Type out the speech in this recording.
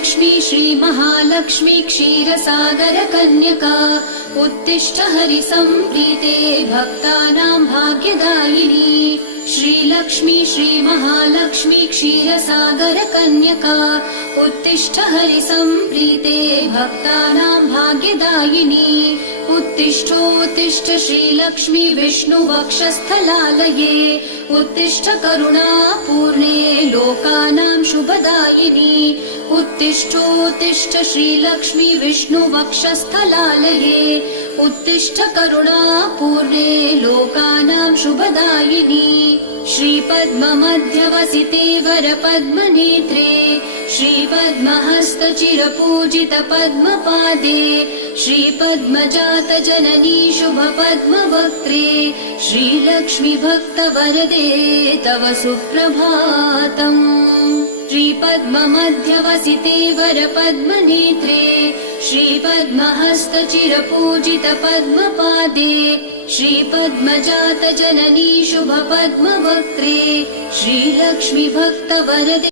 श्रीलक्ष्मी श्रीमहालक्ष्मी क्षीरसागरकन्यका उत्तिष्ठ हरिसम्प्रीते भक्तानां भाग्यदायिनी। श्रीलक्ष्मी श्रीमहालक्ष्मी क्षीरसागरकन्यका उत्तिष्ठ हरिसम्प्रीते भक्तानां भाग्यदायिनी। उत्तिष्ठोत्तिष्ठ श्रीलक्ष्मी विष्णुवक्षस्थलालये उत्तिष्ठ करुणापूर्णे लोकानां शुभदायिनी। उत्तिष्ठोत्तिष्ठ श्रीलक्ष्मी विष्णुवक्षस्थलालये उत्तिष्ठ करुणापूर्णे लोकानां शुभदायिनी। श्रीपद्ममध्यवसिते वरपद्मनेत्रे श्रीपद्महस्तचिरपूजित पद्मपादे श्रीपद्मजातजननी शुभपद्मवक्त्रे श्रीलक्ष्मी भक्तवरदे तव सुप्रभातम्। श्रीपद्ममध्यवसिते वरपद्मनेत्रे श्रीपद्महस्तचिरपूजित पद्मपादे श्रीपद्मजातजननी शुभपद्मवक्त्रे श्रीलक्ष्मी भक्तवरदे